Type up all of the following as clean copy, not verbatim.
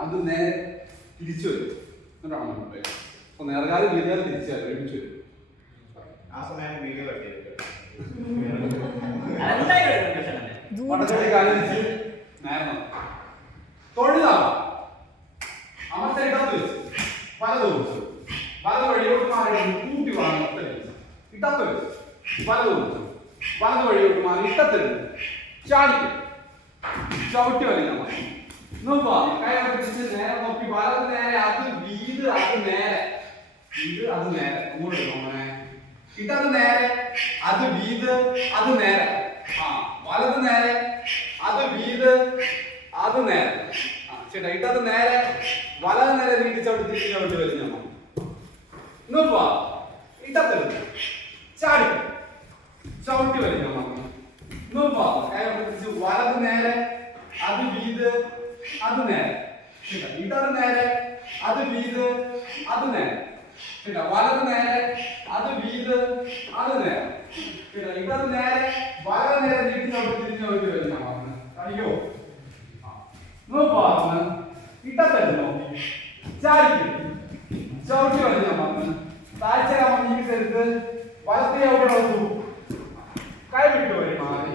അത് നേരെ തിരിച്ചു വരും. എന്നിട്ടാണ് അപ്പൊ നേർകാലം വീഴുകാലം തിരിച്ചു വരും, ഒരുമിച്ച് വരും. ആ സമയം വീഡിയോ കട്ട് ചെയ്തിട്ട് പടച്ചോടി കാലം തിരിച്ച് നേരണം. തൊഴിലാണ് അമർച്ച ഇടത്ത് വെച്ച് വലത് വെച്ചു, വലത് വഴിയോട്ട് മാറി കൂട്ടി വാങ്ങി ഇടത്ത് വെച്ച് വലത് വെച്ചു, വലത് വഴിയോട്ട് മാറി ഇട്ടത്തെടുത്ത് ചാടിക്കും, ചവിട്ടി വലിക്കാൻ മതി. കൈ പിടിച്ച് നേരെ നോക്കി വലത് നേരെ, അത് വീത്, അത് നേരെ, ഇത് അത് നേരെ, അങ്ങോട്ട് നോക്കണേ. ഇടത് നേരെ, അത് വീത്, അത് നേരെ. ആ വലത് നേരെ, അത് വീത്, അത് നേരെ. ആ ചേട്ടാ ഇടത് നേരെ, വലത് നേരെ നീട്ടി ചവിട്ടി തിരിച്ച് ചവിട്ടി വലിഞ്ഞാൽ മതി. നോക്കുക ഇടത്തെടുത്ത് ചാടി ചവിട്ടി വലിക്കാൻ മതി. നോക്കുക കൈ പിടിച്ച് വലത് നേരെ, അത് വീത്, അത് നേരെ. ഇടത് നേരെ, അത് വീത്, അത് നേരെ. വലത് നേരെ, അത് വീത്, അത് നേരെ. ഇടത് നേരെ, വലത് നേരെ നീട്ടി ചവിട്ടി തിരിഞ്ഞ് ചവിട്ടി വലിക്കാൻ മതി. അയ്യോ നോക്കുക ഇടത്തെടുത്ത് നോക്കി ചാടിക്കും, ചവിട്ടി വലിക്കാൻ മതി. താഴ്ച നീക്കെടുത്ത് വലത്തെ അവിടെ വെച്ചു, കൈ വിട്ടു വരും മാറി.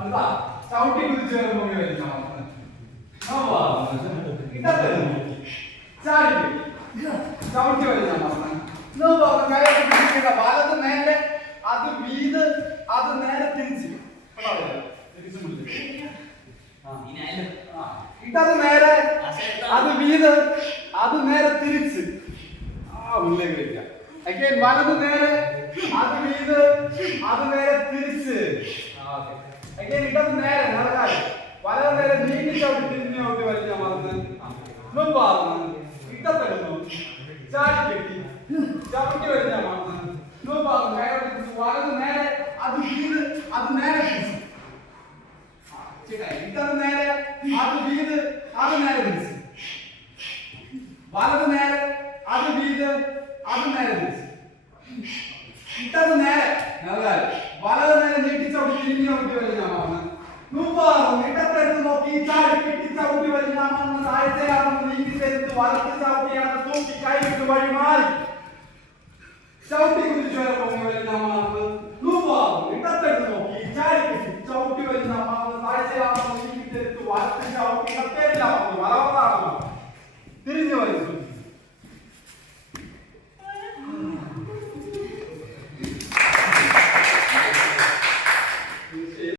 അതാ ചവിട്ടി കുതിച്ച് നോക്കി വലിക്കാം. ഇടത്തെടുത്ത് നോക്കി ചാടിക്കും, ചവിട്ടി വലിക്കാൻ മതി. വലത് നേരെ, അത് വീത്, അത് നേരെ തിരിച്ച്. ഇടത് നേരെ, അത് വീത്, അത് നേരെ തിരിച്ച്. ഉള്ളിലേക്ക് വയ്ക്കാം. വലത് നേരെ, അത് വീത്, അത് നേരെ തിരിച്ച്. ഇടത് നേരെ നടക്കാതെ വലത് നേരെ നീട്ടി ചവിട്ടി തിരിഞ്ഞു ചവിട്ടി വലിക്കാൻ മറന്ന് ഇടത്തെടുന്നു ചാടി കെട്ടി ചവിട്ടി വലിക്കാൻ മറന്ന് വലത് നേരെ, അത് വീത്, അത് നേരെ തിരിച്ച്. ഇടത് നേരെ, അത് വീത്, അത് നേരെ തിരിച്ച്. വലത് നേരെ, അത് വീത്, അത് നേരെ തിരിച്ച്. ഇടത് നേരെ വലത് നേരെ നീട്ടി ചവിട്ടി തിരിഞ്ഞു ചവിട്ടി വലിക്കാൻ മറന്ന് ഇടത്തെടുത്ത് നോക്കി ചാടി കെട്ടി ചവിട്ടി വലിക്കാൻ മറന്ന് താഴ്ചയാണെന്ന് നീക്കി തെരുത്ത് വലത്ത് ചവിട്ടിയാണ് തൂക്കി കൈ വിട്ട് വഴി മാറി ചവിട്ടി കുതിച്ചു വരെ പൊങ്ങി വലിക്കാൻ മറന്ന് ഇടത്തെടുത്ത് നോക്കി ചാടി